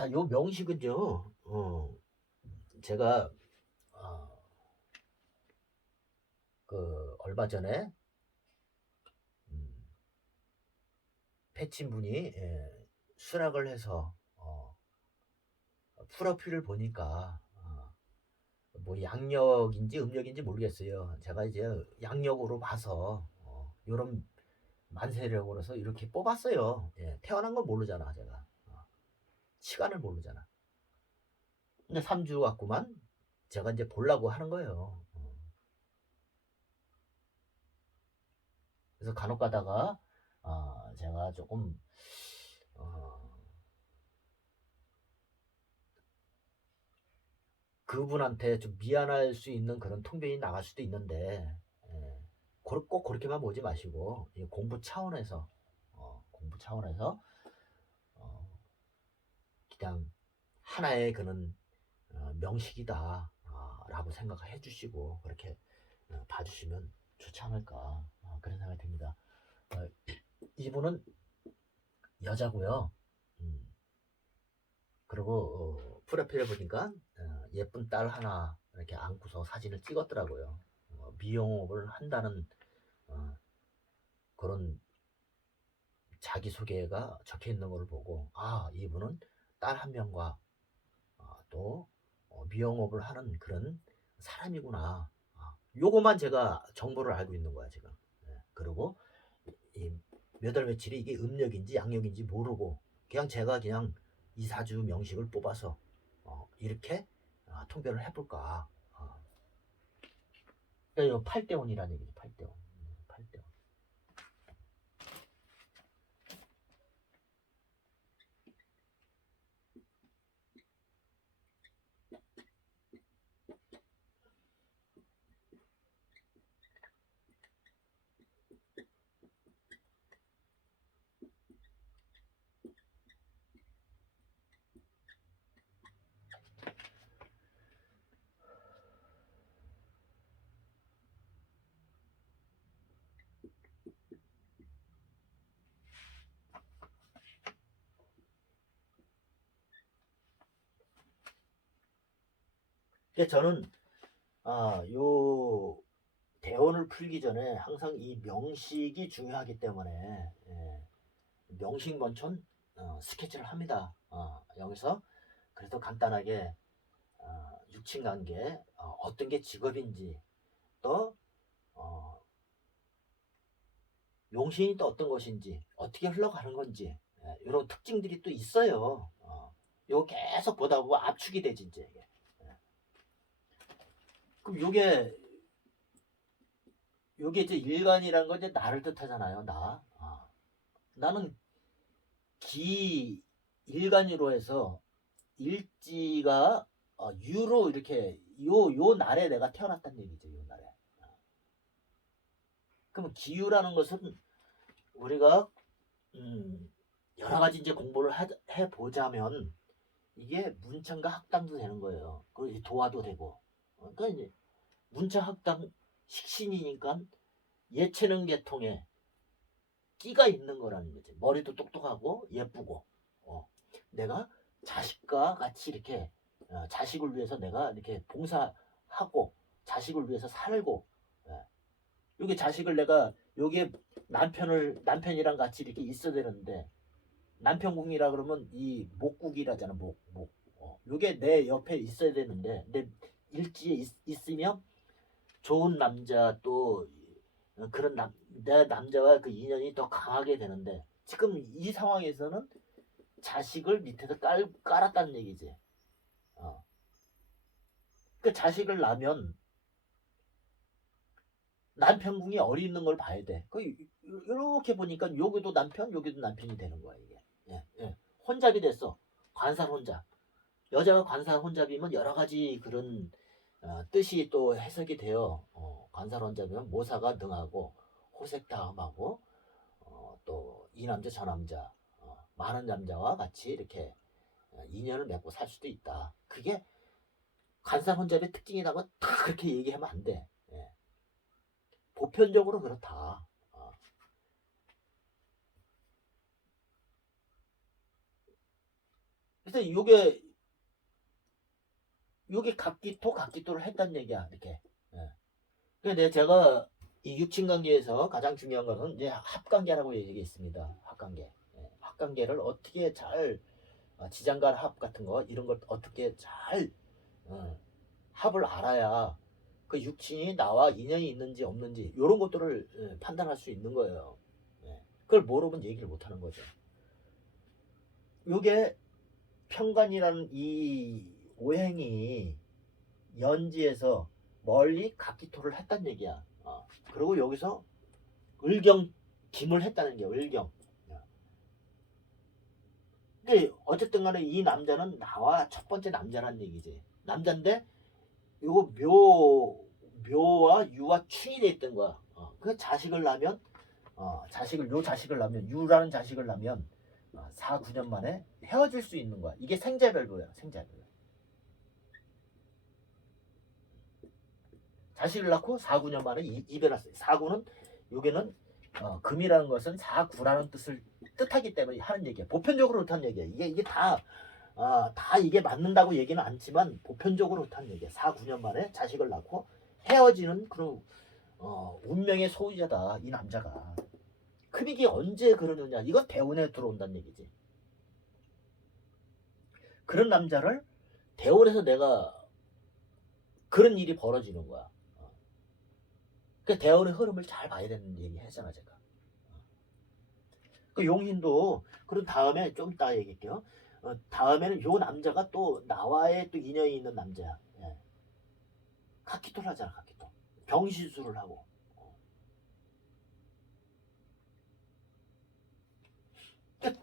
자, 요 명식은요, 제가, 어, 얼마 전에, 음, 패친 분이, 수락을 해서, 프로필을 보니까, 뭐 양력인지 음력인지 모르겠어요. 제가 이제 양력으로 봐서, 요런 만세력으로서 이렇게 뽑았어요. 예, 태어난 건 모르잖아, 제가. 시간을 모르잖아. 근데 3주 왔구만, 제가 이제 보려고 하는 거예요. 그래서 간혹 가다가, 제가 조금, 어, 그분한테 좀 미안할 수 있는 그런 통변이 나갈 수도 있는데, 예, 꼭 그렇게만 보지 마시고, 공부 차원에서, 공부 차원에서, 어, 그냥 하나의 그런 명식이다, 라고 생각해 주시고, 그렇게 봐주시면 좋지 않을까, 그런 생각이 듭니다. 어, 이분은 여자고요. 음, 그리고 프로필에 보니까 예쁜 딸 하나 이렇게 안고서 사진을 찍었더라고요. 미용업을 한다는 어, 그런 자기소개가 적혀 있는 걸 보고, 이분은 딸 한 명과 또 미용업을 하는 그런 사람이구나. 요거만 제가 정보를 알고 있는 거야 지금. 그리고 몇 월 며칠이 이게 음력인지 양력인지 모르고, 그냥 제가 그냥 이사주 명식을 뽑아서 이렇게 통변을 해볼까. 그러니까 8대5이라는 얘기죠. 8대5. 8대5. 그러니까 저는 요 대원을 풀기 전에 항상 이 명식이 중요하기 때문에, 명식 먼천 스케치를 합니다. 여기서 그래도 간단하게 육친관계, 어떤 게 직업인지, 또 어, 용신이 또 어떤 것인지, 어떻게 흘러가는 건지, 이런 특징들이 또 있어요. 이거 계속 보다 보면 압축이 되지 이제 이게. 예. 그럼 요게 이제 일간이라는 건 이제 나를 뜻하잖아요. 나. 나는 기 일간으로 해서 일지가 유로 이렇게 요 날에 내가 태어났다는 얘기죠. 요 날에. 그러면 기유라는 것은 우리가 여러 가지 이제 공부를 해 보자면 이게 문천과 학당도 되는 거예요. 그리고 도화도 되고. 그러니까 이제 문천 학당 식신이니까 예체능 계통에 끼가 있는 거라는 거지. 머리도 똑똑하고 예쁘고. 내가 자식과 같이 이렇게 자식을 위해서 내가 이렇게 봉사하고 자식을 위해서 살고. 예. 여기 자식을 내가 여기에 남편이랑 같이 이렇게 있어야 되는데, 남편궁이라 그러면 이 목국이라잖아. 목. 요게 내 옆에 있어야 되는데 내 일지에 있으면 좋은 남자, 또 그런 내 남자와 그 인연이 더 강하게 되는데, 지금 이 상황에서는 자식을 밑에서 깔았다는 얘기지. 그 자식을 낳으면 남편궁이 어리 있는 걸 봐야 돼. 이렇게 보니까 여기도 남편, 여기도 남편이 되는 거야 이게. 예. 혼잡이 됐어. 관살 혼잡. 여자가 관살 혼잡이면 여러 가지 그런 뜻이 또 해석이 돼요. 관살 혼잡이면 모사가 능하고 호색다음하고, 또 이 남자 저 남자, 많은 남자와 같이 이렇게 인연을 맺고 살 수도 있다. 그게 관살 혼잡의 특징이라고 다 그렇게 얘기하면 안 돼. 예. 보편적으로 그렇다. 그래서 요게 각기토를 했단 얘기야. 이렇게. 예. 근데 제가 이 육친관계에서 가장 중요한 것은 이제 합관계라고 얘기했습니다. 합관계. 예. 합관계를 어떻게 잘 지장간 합 같은 거 이런 걸 어떻게 잘 합을 알아야 그 육친이 나와 인연이 있는지 없는지 이런 것들을 판단할 수 있는 거예요. 예. 그걸 모르면 얘기를 못 하는 거죠. 요게 편관이라는 이 오행이 연지에서 멀리 각기토를 했단 얘기야. 그리고 여기서 을경김을 했다는 게 을경. 근데 어쨌든 간에 이 남자는 나와 첫 번째 남자란 얘기지. 남자인데 요거 묘와 유와 충이 돼 있던 거야. 그 자식을 낳으면 자식을 낳으면 유라는 자식을 낳으면 4, 9년 만에 헤어질 수 있는 거야. 이게 생자별보야. 생자별. 자식을 낳고 4, 9년 만에 이별했어요. 4, 9는 요게는 금이라는 것은 4, 9라는 뜻하기 때문에 하는 얘기야. 보편적으로 그렇다는 얘기야. 이게 다 이게 맞는다고 얘기는 않지만 보편적으로 그렇다는 얘기야. 4, 9년 만에 자식을 낳고 헤어지는 그런 운명의 소유자다. 이 남자가. 그럼 이게 언제 그러느냐. 이건 대운에 들어온다는 얘기지. 그런 남자를 대운에서 내가 그런 일이 벌어지는 거야. 그 대운의 흐름을 잘 봐야 되는 얘기 했잖아 제가. 그 용신도 그런 다음에 좀 이따 얘기할게요. 다음에는 요 남자가 또 나와의 또 인연이 있는 남자야. 예. 카키토를 하잖아 카키토. 병시술을 하고. 그러니까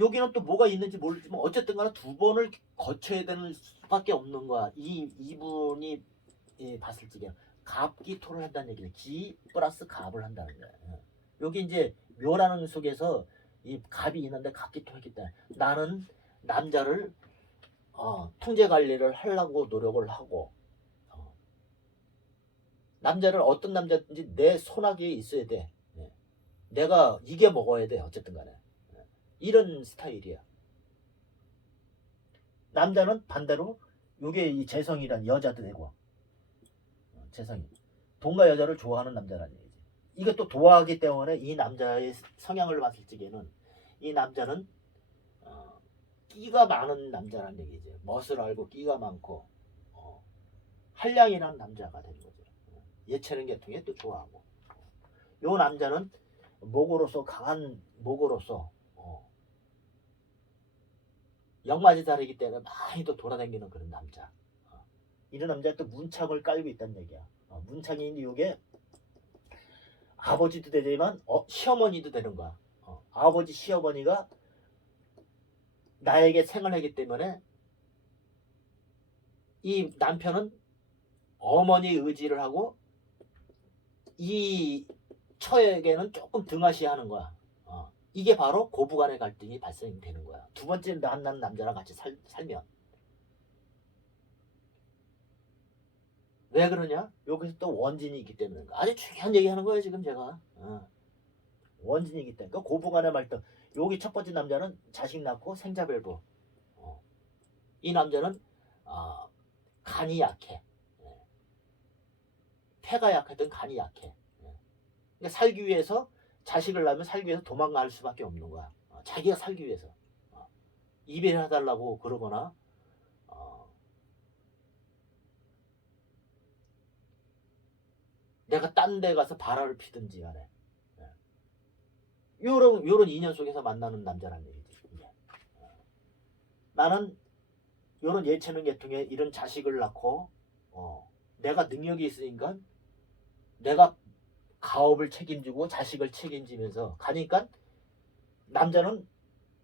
여기는 또 뭐가 있는지 모르지만 어쨌든 간에 두 번을 거쳐야 되는 수밖에 없는 거야. 이분이 봤을 적에 갑기토를 한다는 얘기를 기 플러스 갑을 한다는 거야. 여기 이제 묘라는 속에서 이 갑이 있는데 갑기토했기 때문에 나는 남자를 통제 관리를 하려고 노력을 하고 남자를 어떤 남자든지 내 손아귀에 있어야 돼. 내가 이게 먹어야 돼. 어쨌든 간에 이런 스타일이야. 남자는 반대로 요게 이 재성이란 여자도 되고 재성이 동가 여자를 좋아하는 남자라는 얘기지. 이게 또 도화하기 때문에 이 남자의 성향을 봤을 적에는 이 남자는 끼가 많은 남자라는 얘기지. 멋을 알고 끼가 많고 한량이라는 남자가 되는 거죠. 예체능 계통에 또 좋아하고 요 남자는 목으로서 강한 목으로서 역마지다르기 때문에 많이 또 돌아다니는 그런 남자. 이런 남자가 또 문창을 깔고 있다는 얘기야. 문창이 이게 아버지도 되지만 시어머니도 되는 거야. 아버지 시어머니가 나에게 생활하기 때문에 이 남편은 어머니의 의지를 하고 이 처에게는 조금 등하시하는 거야. 이게 바로 고부간의 갈등이 발생되는 거야. 두 번째 만난 남자랑 같이 살면. 왜 그러냐? 여기서 또 원진이 있기 때문에. 아주 중요한 얘기 하는 거예요, 지금 제가. 원진이 있기 때문에. 고부간의 갈등. 여기 첫 번째 남자는 자식 낳고 생자별보. 이 남자는 간이 약해. 폐가 약하든 간이 약해. 그러니까 살기 위해서 자식을 낳으면 살기 위해서 도망갈 수밖에 없는 거야. 자기가 살기 위해서 이별해달라고 그러거나 내가 딴 데 가서 바람을 피든지 간에 요런 인연 속에서 만나는 남자라는 얘기지. 나는 요런 예체능 계통에 이런 자식을 낳고 내가 능력이 있으니까 내가 가업을 책임지고 자식을 책임지면서 가니까 남자는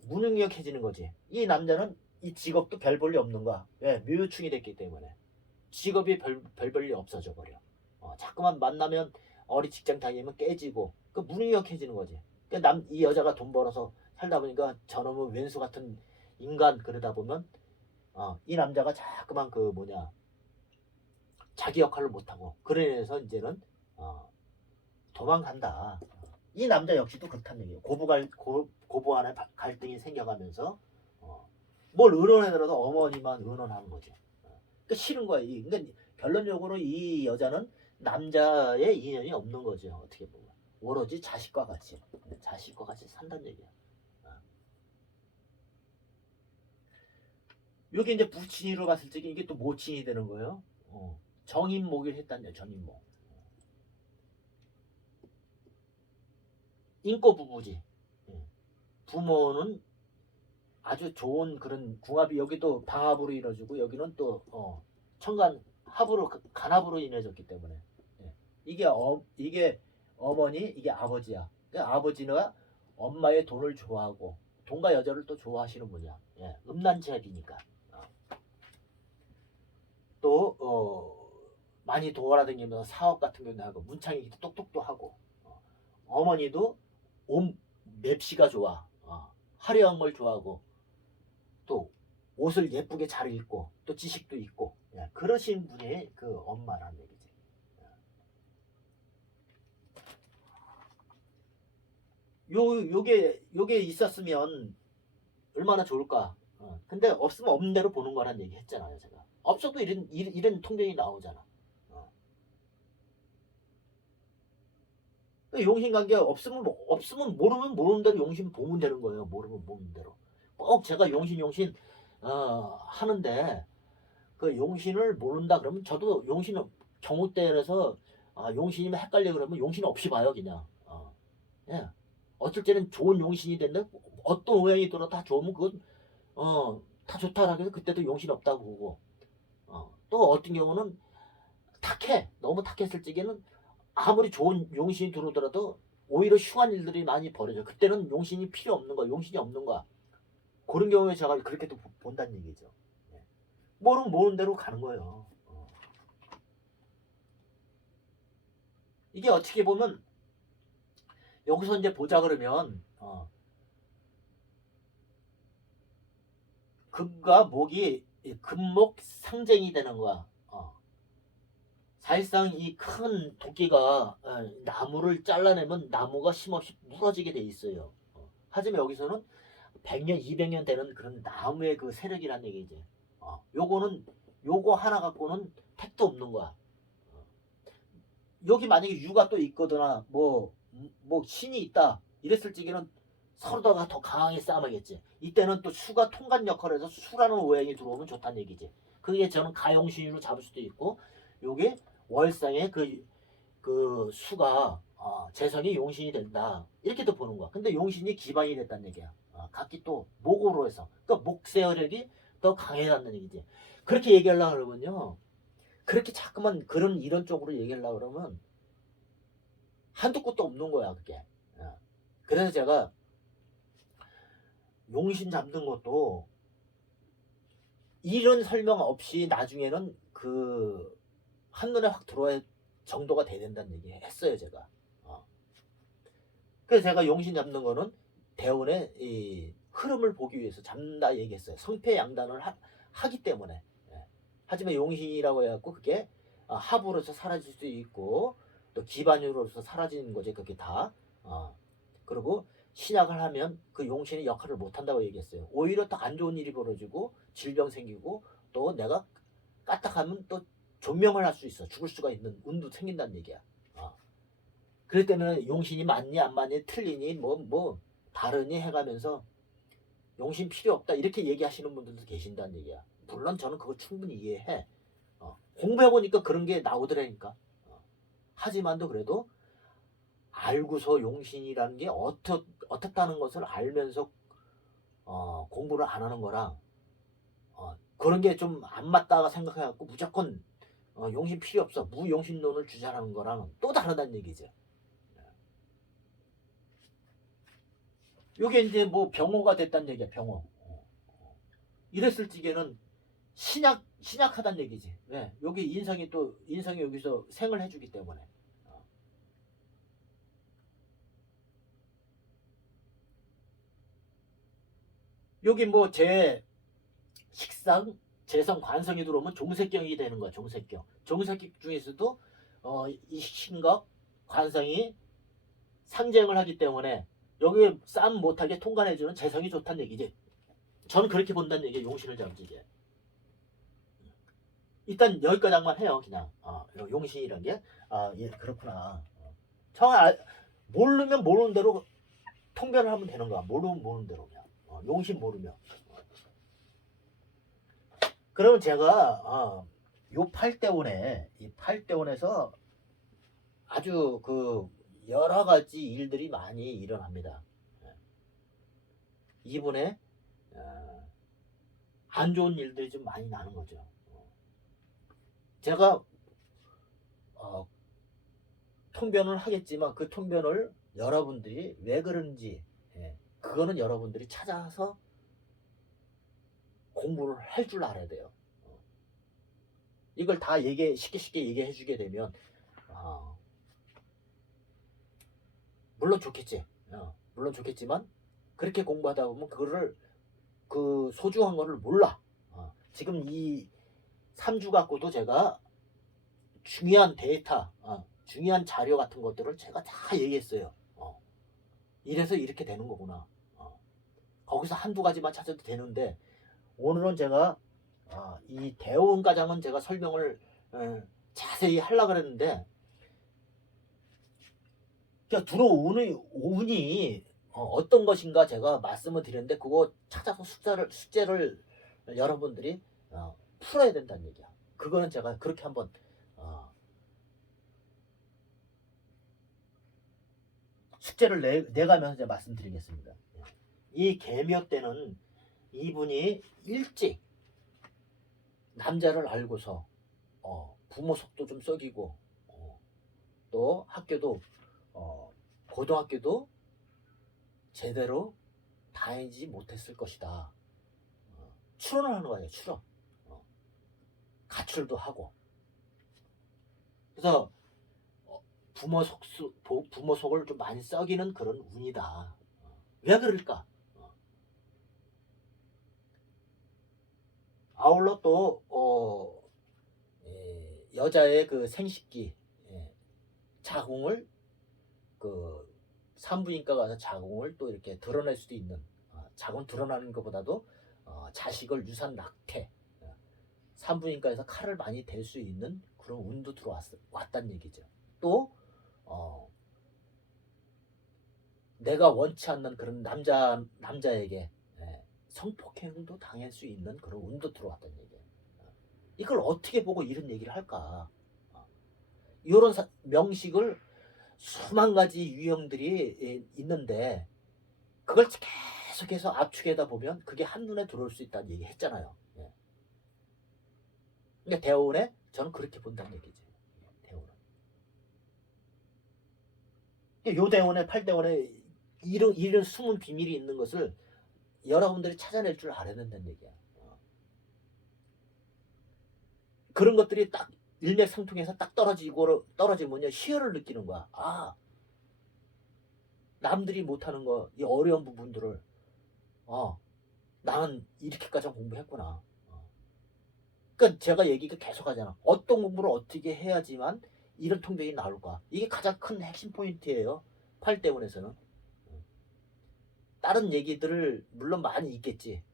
무능력해지는 거지. 이 남자는 이 직업도 별 볼일 없는 거야. 왜? 묘유충이 됐기 때문에 직업이 별 볼일 없어져 버려. 자꾸만 만나면 어리 직장 다니면 깨지고 그 무능력해지는 거지. 이 여자가 돈 벌어서 살다 보니까 저놈은 왼수 같은 인간 그러다 보면 이 남자가 자꾸만 그 뭐냐 자기 역할을 못하고 그래서 이제는 도망간다. 이 남자 역시도 그렇다는 얘기예요. 고부 안에 갈등이 생겨가면서 뭘 의논하더라도 어머니만 의논하는 거죠. 그러니까 싫은 거야. 그러니까 결론적으로 이 여자는 남자의 인연이 없는 거죠. 어떻게 보면 오로지 자식과 같이 산다는 얘기야. 여기 이제 부친이로 봤을 때 이게 또 모친이 되는 거예요. 정인목일 했단데 정인목. 인꼬 부부지. 부모는 아주 좋은 그런 궁합이 여기도 방합으로 이루어지고 여기는 또 천간 합으로 간합으로 인해졌기 때문에 이게 어머니 이게 아버지야. 그러니까 아버지가 엄마의 돈을 좋아하고 돈과 여자를 또 좋아하시는 분이야. 음란체이니까 또 많이 돌아다니면서 사업 같은 경우도 하고 문창이 똑똑도 하고 어머니도 옷 맵시가 좋아. 화려한 걸 좋아하고 또 옷을 예쁘게 잘 입고 또 지식도 있고 그러신 분의 그 엄마라는 얘기지. 요게 있었으면 얼마나 좋을까. 근데 없으면 없는 대로 보는 거란 얘기 했잖아요. 제가 없어도 이런 통계이 나오잖아. 용신관계 없으면 모르면 모르는 대로 용신 보면 되는 거예요. 모르면 모르는 대로. 꼭 제가 용신 하는데 그 용신을 모른다 그러면 저도 용신 경우 때에서 용신이면 헷갈려 그러면 용신 없이 봐요 그냥. 예. 어쩔 때는 좋은 용신이 됐는데 어떤 오행이 들어 다 좋으면 그건 다 좋다라 해서 그때도 용신 없다고 보고 또 어떤 경우는 탁해 너무 탁했을 적에는 아무리 좋은 용신이 들어오더라도 오히려 흉한 일들이 많이 벌어져. 그때는 용신이 필요 없는 거야. 용신이 없는 거야. 그런 경우에 제가 그렇게 또 본다는 얘기죠. 모르면 모르는 대로 가는 거예요. 이게 어떻게 보면 여기서 이제 보자 그러면 금과 목이 금목 상쟁이 되는 거야. 사실상 이 큰 도끼가 나무를 잘라내면 나무가 힘없이 무너지게 돼 있어요. 하지만 여기서는 100년, 200년 되는 그런 나무의 그 세력이란 얘기지. 요거 하나 갖고는 택도 없는 거야. 여기 만약에 유가 또 있거나 뭐 신이 있다 이랬을 적에는 서로다가 더 강하게 싸움하겠지. 이때는 또 수가 통간 역할을 해서 수라는 오행이 들어오면 좋다는 얘기지. 그게 저는 가용신으로 잡을 수도 있고 요게 월상의 그 수가 재성이 용신이 된다 이렇게도 보는 거야. 근데 용신이 기반이 됐다는 얘기야. 각기 또 목으로 해서 그러니까 목세어력이 더 강해졌다는 얘기지. 그렇게 얘기하려고 그러면요 그렇게 자꾸만 그런 이런 쪽으로 얘기하려고 그러면 한두 끝도 없는 거야 그게. 그래서 제가 용신 잡는 것도 이런 설명 없이 나중에는 그 한눈에 확 들어야 정도가 돼야 된다는 얘기 했어요 제가. 그래서 제가 용신 잡는 거는 대운의 이 흐름을 보기 위해서 잡는다 얘기했어요. 성패양단을 하기 때문에. 하지만 용신이라고 해갖고 그게 합으로서 사라질 수도 있고 또 기반으로서 사라지는 거지 그게 다. 그리고 신약을 하면 그 용신의 역할을 못한다고 얘기했어요. 오히려 더 안 좋은 일이 벌어지고 질병 생기고 또 내가 까딱하면 또 존명을 할 수 있어. 죽을 수가 있는 운도 생긴다는 얘기야. 그럴 때는 용신이 맞니 안 맞니 틀리니 뭐 다르니 해가면서 용신 필요 없다 이렇게 얘기하시는 분들도 계신다는 얘기야. 물론 저는 그거 충분히 이해해. 공부해보니까 그런 게 나오더라니까. 하지만도 그래도 알고서 용신이라는 게 어떻다는 것을 알면서 공부를 안 하는 거랑 그런 게 좀 안 맞다가 생각해갖고 무조건 용신 필요 없어 무용신론을 주장하는 거랑 또 다르다는 얘기죠. 요게 이제 뭐 병호가 됐다는 얘기야 병호. 이랬을 적에는 신약하다는 얘기지. 왜? 여기 인성이 여기서 생을 해주기 때문에. 여기 뭐 제 식상 재성 관성이 들어오면 종색경이 되는 거야. 종색경 중에서도 이 신각 관성이 상쟁을 하기 때문에 여기 싸움 못하게 통관해주는 재성이 좋다는 얘기지. 저는 그렇게 본다는 얘기예요. 용신을 잠지게. 일단 여기까지만 해요. 그냥 용신이란 게 예, 그렇구나. 모르면 모르는 대로 통변을 하면 되는 거야. 모르면 모르는 대로 그냥 용신 모르면. 그러면 제가 요 8대원에 이 8대원에서 아주 그 여러 가지 일들이 많이 일어납니다. 이분의 안 좋은 일들이 좀 많이 나는 거죠. 제가 통변을 하겠지만 그 통변을 여러분들이 왜 그런지 그거는 여러분들이 찾아서 공부를 할 줄 알아야 돼요. 이걸 다 쉽게 얘기해 주게 되면 물론 좋겠지. 물론 좋겠지만 그렇게 공부하다 보면 그거를 그 소중한 거를 몰라. 지금 이 3주 갖고도 제가 중요한 데이터, 중요한 자료 같은 것들을 제가 다 얘기했어요. 이래서 이렇게 되는 거구나. 거기서 한두 가지만 찾아도 되는데 오늘은 제가 이 대원가장은 제가 설명을 자세히 하려고 그랬는데 그러니까 들어오는 운이 어떤 것인가 제가 말씀을 드렸는데 그거 찾아서 숙제를 여러분들이 풀어야 된다는 얘기야. 그거는 제가 그렇게 한번 숙제를 내가면서 제가 말씀드리겠습니다. 이 개묘 때는 이분이 일찍 남자를 알고서 부모 속도 좀 썩이고 또 학교도 고등학교도 제대로 다니지 못했을 것이다. 추론을 하는 거예요. 추론. 가출도 하고. 그래서 부모 속을 좀 많이 썩이는 그런 운이다. 왜 그럴까? 아울러 또 여자의 그 생식기 자궁을 그 산부인과 가서 자궁을 또 이렇게 드러낼 수도 있는 자궁 드러나는 것보다도 자식을 유산 낙태 산부인과에서 칼을 많이 댈 수 있는 그런 운도 왔다는 얘기죠. 또 내가 원치 않는 그런 남자에게 성폭행도 당할 수 있는 그런 운도 들어왔다는 얘기예요. 이걸 어떻게 보고 이런 얘기를 할까? 이런 명식을 수만 가지 유형들이 있는데 그걸 계속해서 압축하다 보면 그게 한눈에 들어올 수 있다는 얘기 했잖아요. 그러니까 대원에 저는 그렇게 본다는 얘기죠. 대원은. 요 대원에 8대원에 이런 숨은 비밀이 있는 것을 여러분들이 찾아낼 줄 알아야 된다는 얘기야. 그런 것들이 딱 일맥상통해서 딱 떨어지면요 희열을 느끼는 거야. 남들이 못하는 거, 이 어려운 부분들을 나는 이렇게까지 공부했구나. 그러니까 제가 얘기가 계속 하잖아. 어떤 공부를 어떻게 해야지만 이런 통변이 나올까. 이게 가장 큰 핵심 포인트예요. 8대원에서는. 다른 얘기들을 물론 많이 있겠지.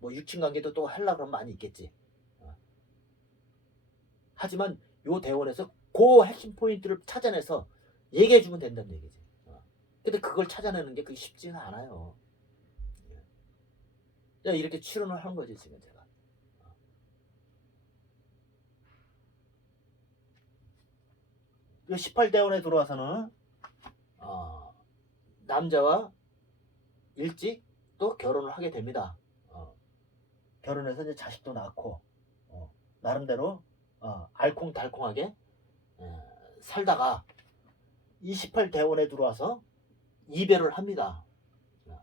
뭐 육친관계도 또 하려고 그러면 많이 있겠지. 하지만 요 대원에서 그 핵심 포인트를 찾아내서 얘기해주면 된다는 얘기지. 근데 그걸 찾아내는 게 그게 쉽지는 않아요. 이렇게 추론을 한 거지 지금 제가. 18대원에 들어와서는 남자와 일찍 또 결혼을 하게 됩니다. 결혼해서 이제 자식도 낳고 나름대로 알콩달콩하게 살다가 28대원에 들어와서 이별을 합니다.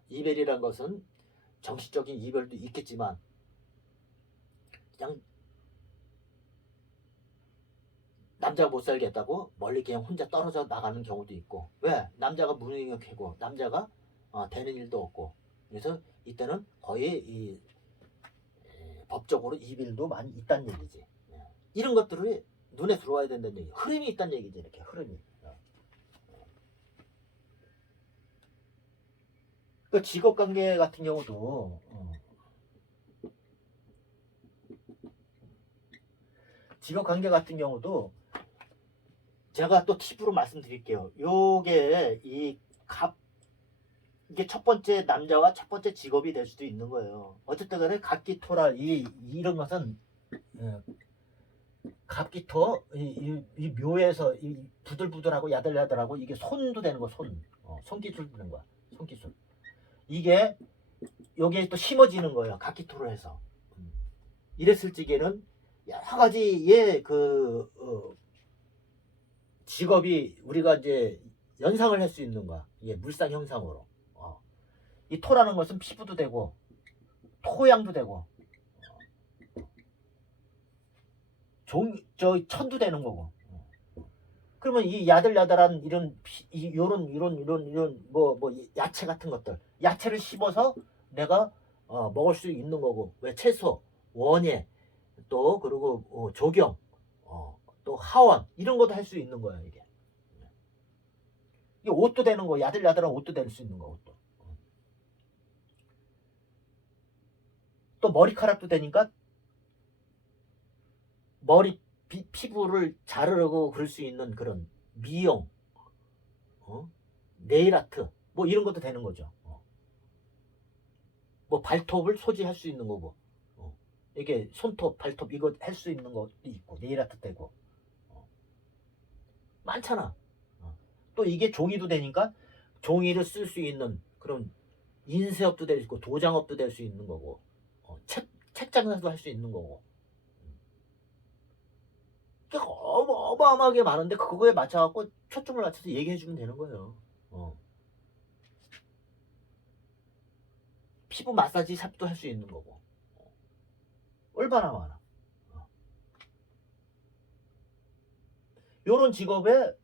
이별이란 것은 정신적인 이별도 있겠지만 그냥 남자가 못 살겠다고 멀리 그냥 혼자 떨어져 나가는 경우도 있고 왜? 남자가 무능력하고 남자가 되는 일도 없고 그래서 이때는 거의 법적으로 이별도 많이 있다는 얘기지. 이런 것들이 눈에 들어와야 된다는 얘기. 흐름이 있다는 얘기지. 이렇게 흐름이. 그 직업관계 같은 경우도 직업관계 같은 경우도 제가 또 팁으로 말씀드릴게요. 요게 이게 첫 번째 남자와 첫 번째 직업이 될 수도 있는 거예요. 어쨌든 간에 갑기토라 이런 것은 갑기토 이 묘에서 이 부들부들하고 야들야들하고 이게 손도 되는 거 손기술 되는 거야. 손기술. 이게 여기에 또 심어지는 거예요. 갑기토로 해서. 이랬을 적에는 여러 가지의 직업이 우리가 이제 연상을 할 수 있는 거야. 이게 물상 형상으로. 이 토라는 것은 피부도 되고 토양도 되고 천도 되는 거고. 그러면 이 야들야들한 이런 뭐 야채 같은 것들 야채를 씹어서 내가 먹을 수 있는 거고. 왜 채소, 원예, 또 그리고 조경, 또 하원 이런 것도 할 수 있는 거야 이게. 이게 옷도 되는 거, 야들야들한 옷도 될 수 있는 거 옷도. 또 머리카락도 되니까 머리 피부를 자르고 그럴 수 있는 그런 미용, 네일 아트 뭐 이런 것도 되는 거죠. 뭐 발톱을 소지할 수 있는 거고, 이게 손톱, 발톱 이거 할 수 있는 것도 있고 네일 아트 되고 많잖아. 또 이게 종이도 되니까 종이를 쓸 수 있는 그런 인쇄업도 될 수 있고 도장업도 될 수 있는 거고, 책 장사도 할 수 있는 거고. 어마어마하게 많은데 그거에 맞춰갖고 초점을 맞춰서 얘기해주면 되는 거예요. 피부 마사지 샵도 할 수 있는 거고. 얼마나 많아. 요런 직업에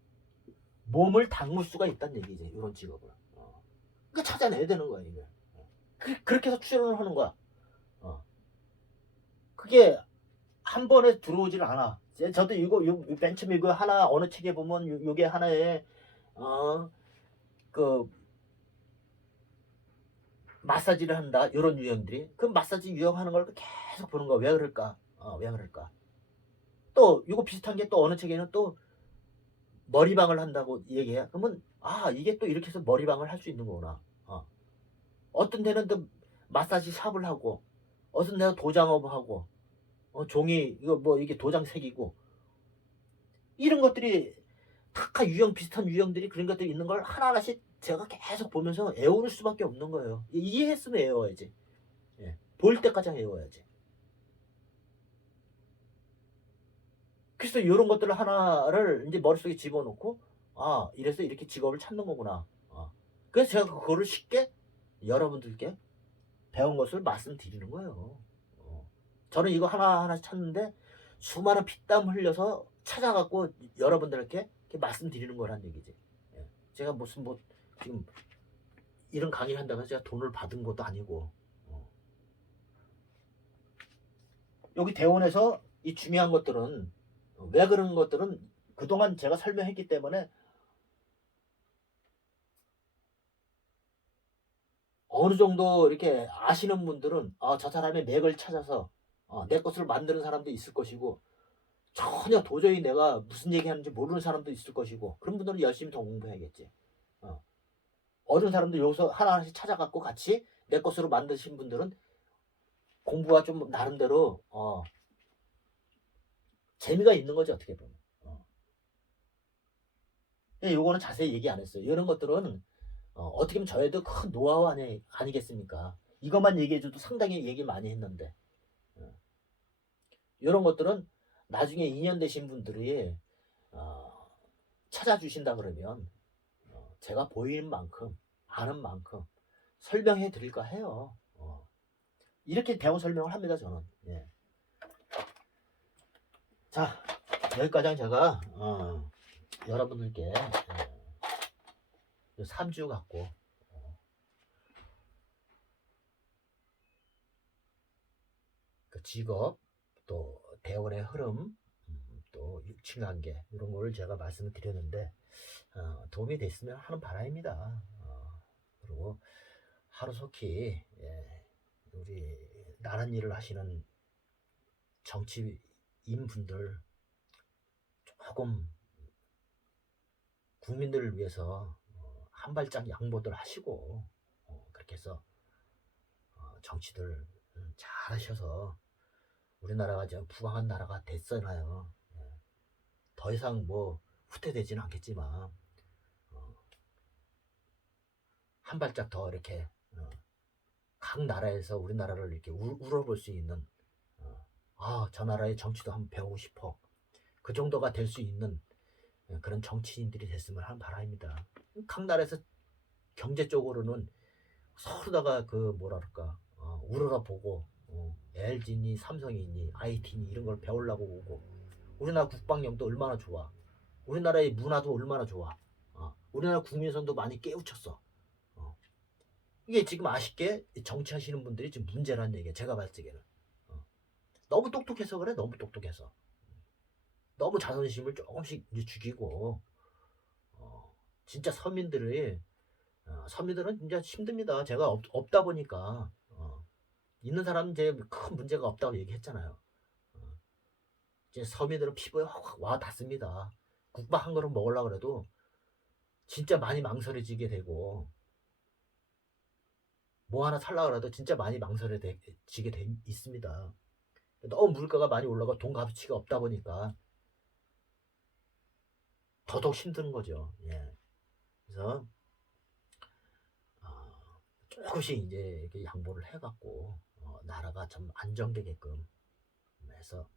몸을 담글 수가 있다는 얘기지. 요런 직업을. 그러니까 찾아내야 되는 거야 이게. 그렇게 해서 출연을 하는 거야. 그게 한 번에 들어오질 않아. 저도 맨 처음에 이거 하나 어느 책에 보면 요게 하나의 그 마사지를 한다 이런 유형들이 그 마사지 유형하는 걸 계속 보는 거야. 왜 그럴까? 왜 그럴까? 또 이거 비슷한 게 또 어느 책에는 또 머리방을 한다고 얘기해. 그러면 이게 또 이렇게 해서 머리방을 할 수 있는 거구나. 어떤 데는 또 마사지 샵을 하고 어떤 데는 도장업을 하고 종이 이거 뭐 이게 도장 색이고 이런 것들이 다 유형 비슷한 유형들이 그런 것들이 있는 걸 하나하나씩 제가 계속 보면서 애울 수밖에 없는 거예요. 이해했으면 애워야지. 볼 때까지 애워야지. 그래서 이런 것들을 하나를 이제 머릿속에 집어넣고 이래서 이렇게 직업을 찾는 거구나. 그래서 제가 그거를 쉽게 여러분들께 배운 것을 말씀드리는 거예요. 저는 이거 하나하나 찾는데 수많은 피땀 흘려서 찾아갖고 여러분들께 이렇게 말씀드리는 거란 얘기지. 제가 무슨 뭐 지금 이런 강의를 한다고 해서 제가 돈을 받은 것도 아니고. 여기 대원에서 이 중요한 것들은 왜 그런 것들은 그동안 제가 설명했기 때문에 어느 정도 이렇게 아시는 분들은 저 사람의 맥을 찾아서 내 것을 만드는 사람도 있을 것이고 전혀 도저히 내가 무슨 얘기하는지 모르는 사람도 있을 것이고 그런 분들은 열심히 더 공부해야겠지. 어떤 사람들 여기서 하나하나씩 찾아갖고 같이 내 것으로 만드신 분들은 공부가 좀 나름대로 재미가 있는 거지 어떻게 보면. 요거는 자세히 얘기 안 했어요. 이런 것들은 어떻게 보면 저희도 큰 노하우 아니겠습니까? 이것만 얘기해줘도 상당히 얘기 많이 했는데 이런 것들은 나중에 인연 되신 분들이 찾아주신다 그러면 제가 보이는 만큼 아는 만큼 설명해 드릴까 해요. 이렇게 대원 설명을 합니다 저는. 자 여기까지 제가 여러분들께 3주 갖고 그 직업 또 대원의 흐름 또 육친관계 이런 거를 제가 말씀을 드렸는데 도움이 됐으면 하는 바람입니다. 그리고 하루속히 우리 나란 일을 하시는 정치 인분들 조금 국민들을 위해서 한 발짝 양보들 하시고 그렇게 해서 정치들 잘 하셔서 우리나라가 지금 부강한 나라가 됐잖아요. 더 이상 뭐 후퇴되지는 않겠지만 한 발짝 더 이렇게 각 나라에서 우리나라를 이렇게 우러볼 수 있는 저 나라의 정치도 한번 배우고 싶어. 그 정도가 될 수 있는 그런 정치인들이 됐으면 하는 바람입니다. 각 나라에서 경제적으로는 서로다가 그 뭐랄까 우러러보고 LG니 삼성이니 IT니 이런 걸 배우려고 오고 우리나라 국방력도 얼마나 좋아. 우리나라의 문화도 얼마나 좋아. 우리나라 국민선도 많이 깨우쳤어. 이게 지금 아쉽게 정치하시는 분들이 지금 문제라는 얘기야. 제가 봤을 적에는. 너무 똑똑해서 그래. 너무 똑똑해서. 너무 자존심을 조금씩 이제 죽이고 진짜 서민들은 진짜 힘듭니다. 제가 없다 보니까 있는 사람은 이제 큰 문제가 없다고 얘기했잖아요. 이제 서민들은 피부에 확 와 닿습니다. 국밥 한 그릇 먹으려고 그래도 진짜 많이 망설여지게 되고 뭐 하나 살려고 해도 진짜 많이 망설여지게 돼 있습니다. 너무 물가가 많이 올라가 돈 값어치가 없다 보니까 더더욱 힘든 거죠. 예. 그래서 조금씩 이제 이렇게 양보를 해갖고 나라가 좀 안정되게끔 해서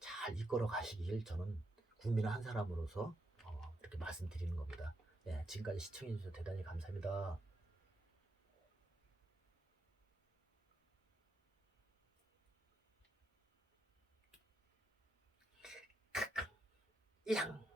잘 이끌어 가시길 저는 국민의 한 사람으로서 이렇게 말씀드리는 겁니다. 예, 지금까지 시청해 주셔서 대단히 감사합니다. 이상.